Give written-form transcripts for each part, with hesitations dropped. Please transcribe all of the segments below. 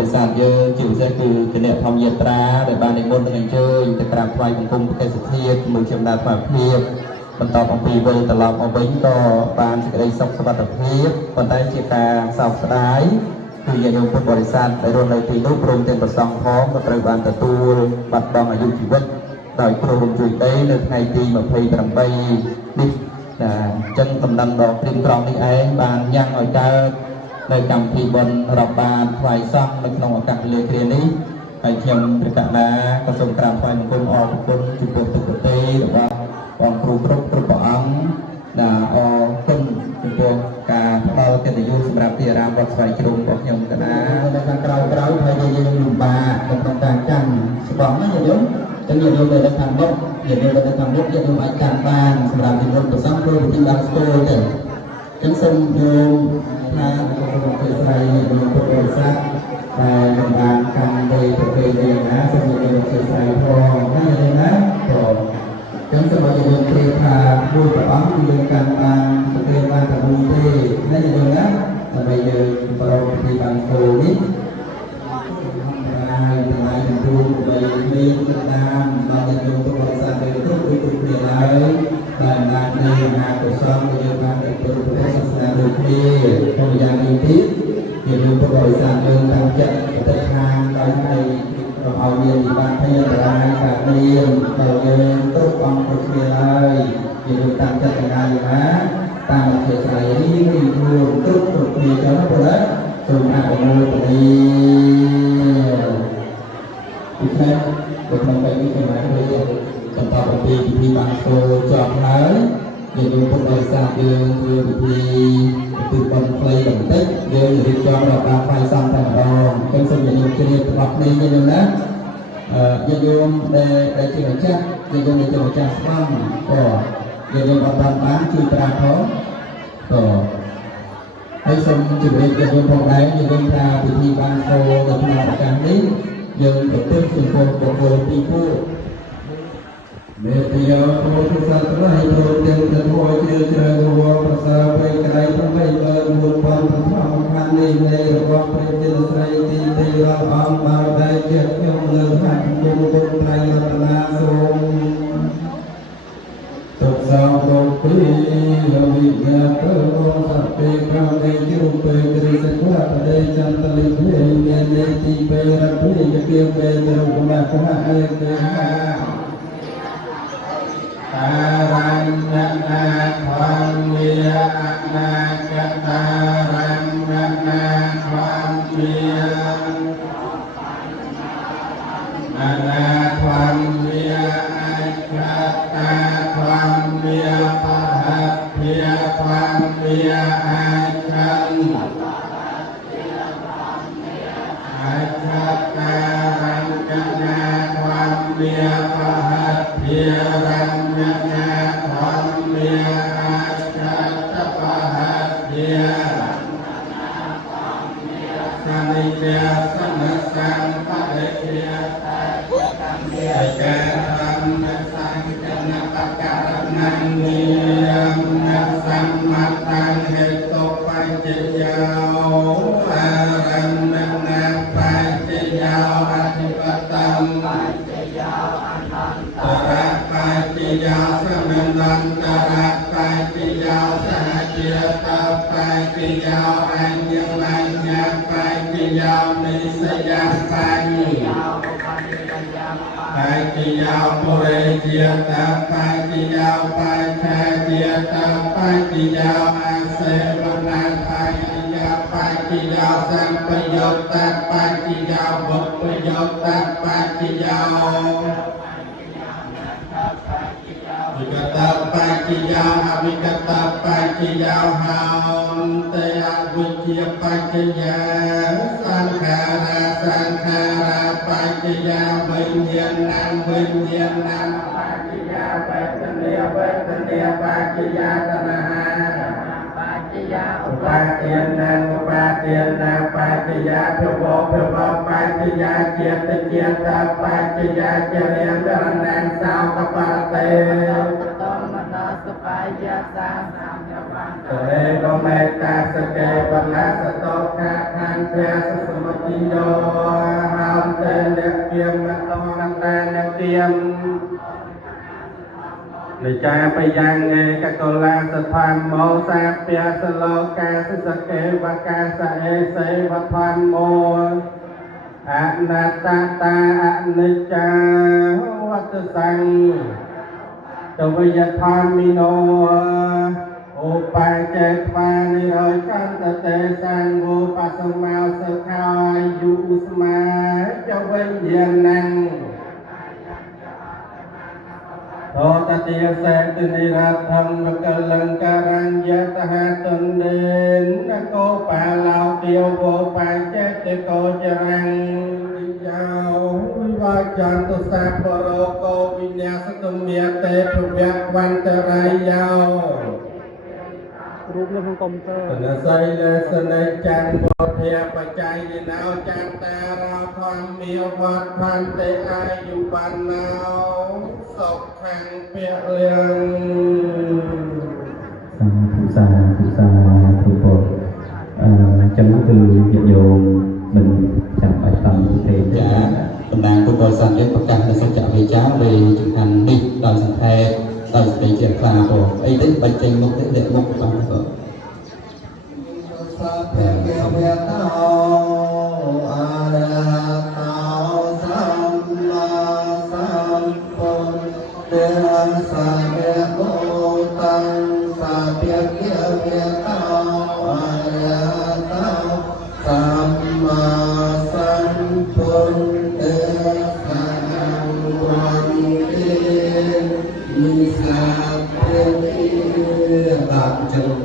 រិស័ទយើងជាពិសេសគឺគណៈធម្មយាត្រាដែលបាននិមន្តទៅអញ្ជើញទៅក្រាបថ្វាយបង្គំព្រះកេសធាតុជាមួយខ្ញុំដាល់ថ្មភាពបន្តអំពីវិលត្រឡប់មកវិញក៏បានសេចក្តីសុខសុវត្ថិភាពប៉ុន្តែជាការសោកស្ដាយគឺញាតិញោមពុទ្ធបរិស័ទដែលរស់នៅទីនោះព្រមទាំងប្រសង់ផងក៏ត្រូវបានទទួលបាត់បង់អាយុជីវិតដោយគ្រោះរំជួយដីនៅថ្ងៃទី28នេះអញ្ចឹងដំណឹងដល់ព្រៀងត្រង់នេះឯងបានញ៉ាំងឲ្យកើតនៅកម្មវិធីបុណ្យរាប់បាតថ្វាយសពនៅក្នុងឱកាសវេលាគ្រានេះហើយខ្ញុំព្រះកណ្ដាក៏សូមក្រាបថ្វាយបង្គំអរគុណចំពោះទុក្ខទេរបស់បងគ្រូគ្រប់ព្រះអង្គដែលអរគុណចំពោះការផ្ដល់កិត្តិយសសម្រាប់ទីអារាមវត្តស្វាយជ្រុំរបស់ខ្ញុំកណ្ដានៅខាងក្រៅហើយយើងលំបាកក្នុងការចាំស្បង់ណាញាតិញោមចឹងញាតិញោមនៅខាងមុខញាតិញោមនៅខាងមុខញាតិញោមអាចចាំបានសម្រាប់និមន្តប្រសងព្រោះពិធីបានស្គាល់ទេចឹងសូមយកថាសូមអធិស្ឋានញាតិញោមពុទ្ធបរិស័ទដែលបានកម្មនៃប្រពៃណីណាសូមយកអធិស្ឋានផងណាញាតិញោមណាបងចឹងសូមឲ្យយើងព្រាថាមួយព្រះអង្គគឺយើងកាន់បានប្រទានបានតែមួយទេណាញាតិញោមណាដើម្បីយើងប្រពៃពិធីបានស្គាល់នេះហើយទាំងឡាយទាំងពួងបីមានទឹកតាមដល់ញាតិញោមពុទ្ធបរិស័ទដែលគ្រប់គ្នាហើយដែលបាននៃមហាកុសលដែលយើងបានទៅពុទ្ធសាសនាដូចគ្នាក្នុងយ៉ាងនេះទៀតញាតិញោមពុទ្ធបរិស័ទយើងតាមចិត្តប្រតិខានដោយថ្ងៃឲ្យមានវិបត្តិភ័យអន្តរាយកើតមានដល់យើងគ្រប់អង្គគ្រប់គ្នាហើយញាតិញោមតាមចិត្តទាំងឡាយណាតាមអធិស្ឋានរីកខ្លួនគ្រប់គ្នាចូលណាបងសូមអនុមោទនាពីផ្នែកក្នុងបែបនេះខ្ញុំបានរៀបបន្តអំពីពិធីបានចូលជាប់ហើយញាតិញោមពុទ្ធបរិស័ទយើងធ្វើពិធីពីបុណ្យខ្លីបន្តិចយើងរៀបចំដល់ការថ្វាយសពតែម្ដងអញ្ចឹងសូមញាតិញោមជ្រាបរបស់នេះញាតិញោមណាញាតិញោមដែលជាម្ចាស់ញាតិញោមដែលជាម្ចាស់ស្បង់ក៏ញាតិញោមអត់បានជួយប្រាំផងក៏ហើយសូមជម្រាបញាតិញោមផងដែរញាតិញោមថាពិធីបានចូលនៅក្នុងឱកាសនេះយើងប្រព្រឹត្តចំពោះបុគ្គលពីរពួកមេតិយោពុទ្ធសាសនាឲ្យព្រមទាំងទៅមួយជ្រាលជ្រៅវល់ប្រសើរពេកក្រៃ84000ខណ្ឌនេះនៃរបស់ព្រះជាស្រីទីរាល់អង្គបានដែលជាខ្ញុំលើហាត់គុំគុំត្រៃរតនាសូមទុកសោកុពីលវិញ្ញាទៅមកសពេក្រមនៃជុំពេគ្រិសក្លាបដេចន្ទលិភេមាននៃទីពេរភេយគៀពេទៅគមគមអេទេការัญญនាធម្មមេអនាគតារัญญនាធម្មមេអនាធម្មមេអច្ឆតាធម្មមេបហៈភាធម្មមេអច្ឆន្អច្ឆតារัญญនាធម្មមេបហៈភារัญญនាធម្មមេអច្ឆតបហៈភាសនិទិសនសង្ឃបរិយាកាកម្មសង្ឃនបករណនិយមសម្មតង្ហេតុបញ្ចយោអរណនាបញ្ចយោអធិបតំបញ្ចយោអនន្តរបញ្ចយោសមនន្តរបញ្ចយោសហជាតបញ្ចយោអញ្ញមញ្ញបញ្ចយោនិសយបញ្ចយោបញ្ចយោពុរិជាតបញ្ចយោបញ្ឆាជាតបញ្ចយោអសេវនាបញ្ចយោបញ្ចយោសម្បយុត្តបញ្ចយោបុព្វយុត្តបញ្ចយោវិកតបញ្ចយោអវិកតបញ្ចយោហោតេអវិជ្ជាបញ្ចយោសង្ខារាបញ្ចយោវិញ្ញាណវិញ្ញាណបញ្ចយោវេទនាបញ្ចយោតណ្ហាបញ្ចយោឧបាទានឧបាទានបញ្ចយោភវបញ្ចយោចេតចេតបញ្ចយោចរិយរណังសោកបតេតមនសបាយសាសម្ញវន្តរេកមេតាសកេវនាសតោខាខានព្រះសសមុទ ติโยหามเตเนเกียมมะตองนันเตเนเกียมในใจไปยังเอกกลาสถานโมสาเปียสโลกาสสเกวกาสเอเสวทานโมอนัตตาตาอนิจจาวัตสังตวิยธามิโนอุปาเจตวานิโรจันตเตสังโอปัสมาสขายยุสมาจวิญญาณังโตตติยเสตินิรัตถังมะกลังการัญญตหะตุนเดนนโกปาลาวเตียวโวปาเจติโกจรังยาววิวาจันตุสาปโรโกวิญญาสตุเมียเตภวะวันตรายยาวรูปเรื่องของคอมพิวเตอร์ตนะไซเลสเนจันโบเทียปัจจัยยินาวจันตาราความมีวัดพันเตอายุปันนาวศกขังเปียเลียงสาธุโปรดchẳng từ việc nhiều mình chẳng phải tầm thì dạ mình đang của tôi sang cái tất cả là sẽ chọn về cháu về thực hành đi đòi sẵn thề đòi để triển khai của ấy đến bài trình một cái đệ một của bạn rồi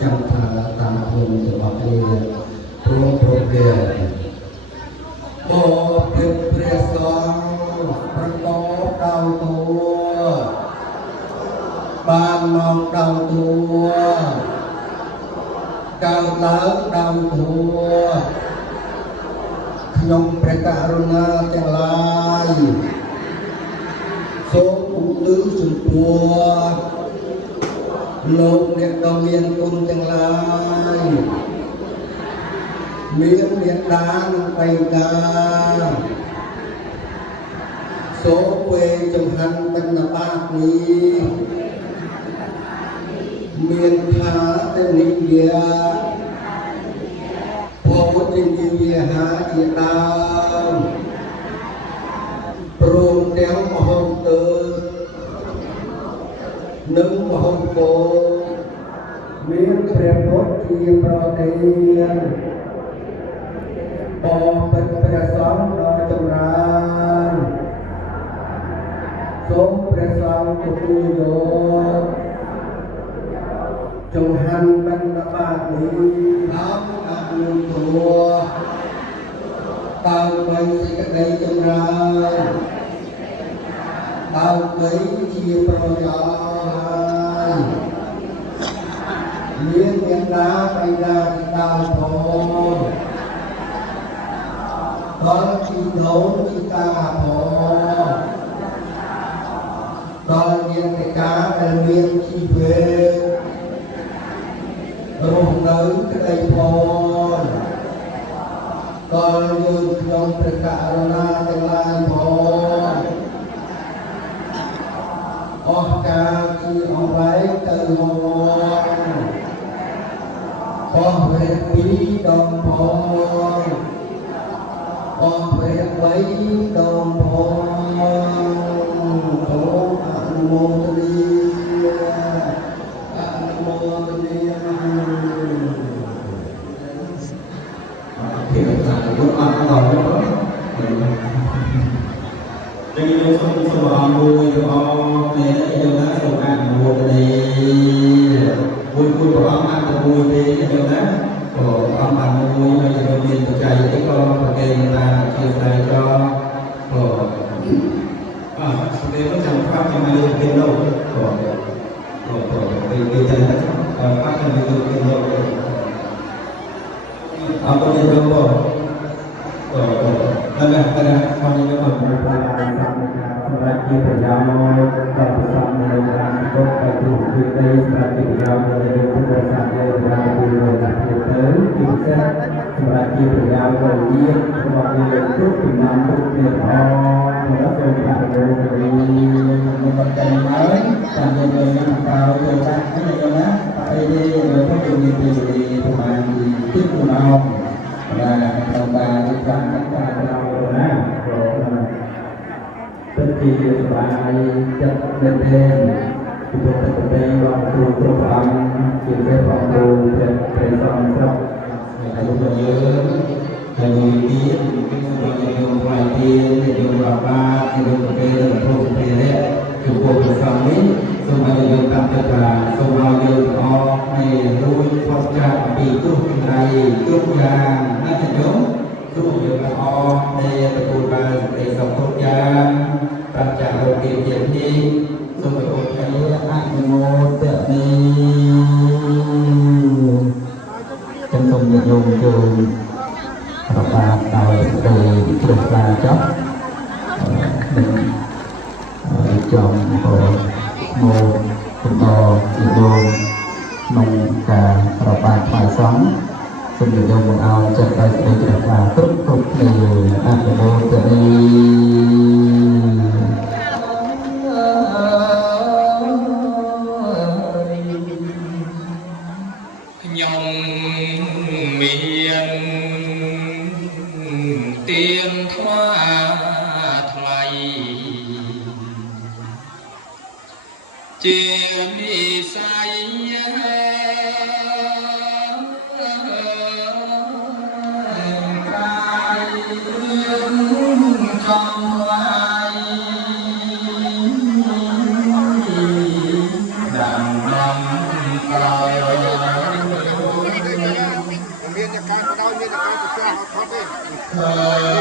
chẳng thà tạm hồn từ bậc địa pro địa bộ phim presongประกอบ đau tua ban mong đau tua cao lớn đau tua nhung ព្រះករុណា ទាំងឡាយសូមឧទ្ទិសចំពោះលោកអ្នកដ៏មានគុណទាំងឡាយមានមេត្តានិងបៃតាសូមវេចំហាន់បិណ្ឌបាតនេះមានថាតែនិយាពោធិនិយាហាជាដើមព្រមទាំងមហន្តើនឹងមហន្តោមានព្រះពុទ្ធជាប្រតិយានបបិទ្ធព្រះសង្ឃដ៏ចម្រើនសូមព្រះសង្ឃទទួលយកចង្ហាន់បិណ្ឌបាតនេះតាមអនុទរតាមបីសេចក្តីចម្រើនតាមបីជាប្រយោជន៍មានមេត្តាបៃតាជាដើមផងដល់ជីដូនជីតាផងដល់ញាតិកាដែលមានជីវិតរស់នៅក្តីផងដល់យើងក្នុងព្រះករុណាទាំងឡាយផងអស់ការជាអង្វែងទៅមកអស់វេទពីរដងផងអស់វេទ3ដងផងសូមអនុមោទនាអនុមោទនាthì là lúc ăn ngồi đó đây là số bảo mua cho họ này đấy cho nó số ăn mua đây vui bảo ăn thì vui đi cho nó còn ăn vui bây giờ mình tự chạy cái con và cái là chia sẻ cho cái nó chẳng pháp cho mình được tiền đâu cái chân pháp cho mình được tiền đâu apa yang berapa? Pada kami memang berpengalaman lagi berjalan dan bersama dengan kita ពីដីសម្រាប់ជាប្រយោជន៍ដល់យើងពុទ្ធបរិស័ទដែលបានទទួលរកភាពទៅជាពិសេសសម្រាប់ជាប្រយោជន៍ដល់ញាតិរបស់យើងគ្រប់ចំនួនគ្រប់គ្នាផងដល់សូមអនុមោទនា មិនតែហើយតាមយើងមានកៅយកដាក់នេះណាអីទេយើងទៅមានទីប្រហែលទី9ម៉ោងដែលត្រូវបានរៀបចំការដល់ណាពិតជាសប្បាយចិត្តមែនទេពីព្រោះតែប្រទេសរបស់គ្រូគ្រប់អង្គជាព្រះអង្គគ្រូព្រះសង្ឃស្រុកហើយយើងហើយទៀតយើងថ្លៃទៀនយើងរាប់បាតយើងប្រគេនព្រះពុទ្ធព្រះរៈចំពោះព្រះសង្ឃនេះសូមឲ្យយើងតាមចិត្តថាសូមឲ្យយើងទាំងអស់ให้រួចផុតចាកអំពីគ្រោះចង្រៃគ្រប់យ៉ាងណាញោមទូយើងទាំងអស់ដែលទទួលបានសេចក្តីសុខគ្រប់យ៉ាងប្រាក់ចាករោគជានេះសូមឲ្យអរគុណអនុមោទនាខ្ញុំសូមញាតិញោមចូលប្របាទដោយសេចក្តីជ្រះថ្លាចុះនឹងចំមកបន្តញាតិញោមក្នុងការប្របាទថ្វាយសង្ឃសូមញាតិញោមបង្អោនចិត្តដោយសេចក្តីជ្រះថ្លាគ្រប់គ្នាអនុមោទនា ជានិស័យកាយរឿងចំថ្វាយដាំដំក្រោយមានតែការបដោយមានតែការប្រកាសអត់ថតទេ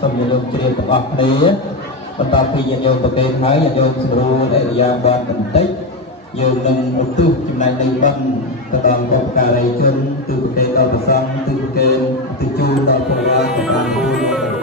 សូមញាតិញោមជ្រាបទាំងអស់គ្នាបន្ទាប់ពីញាតិញោមប្រគេនហើយញាតិញោមស្រួលអរិយាបថបន្តិចយើងនឹងឧទ្ទិសចំណែកនៃបន់ទៅដល់បុព្វការីជនទិប្រគេនដល់ព្រះសង្ឃទិប្រគេនទិជូនដល់ព្រះរាជតាម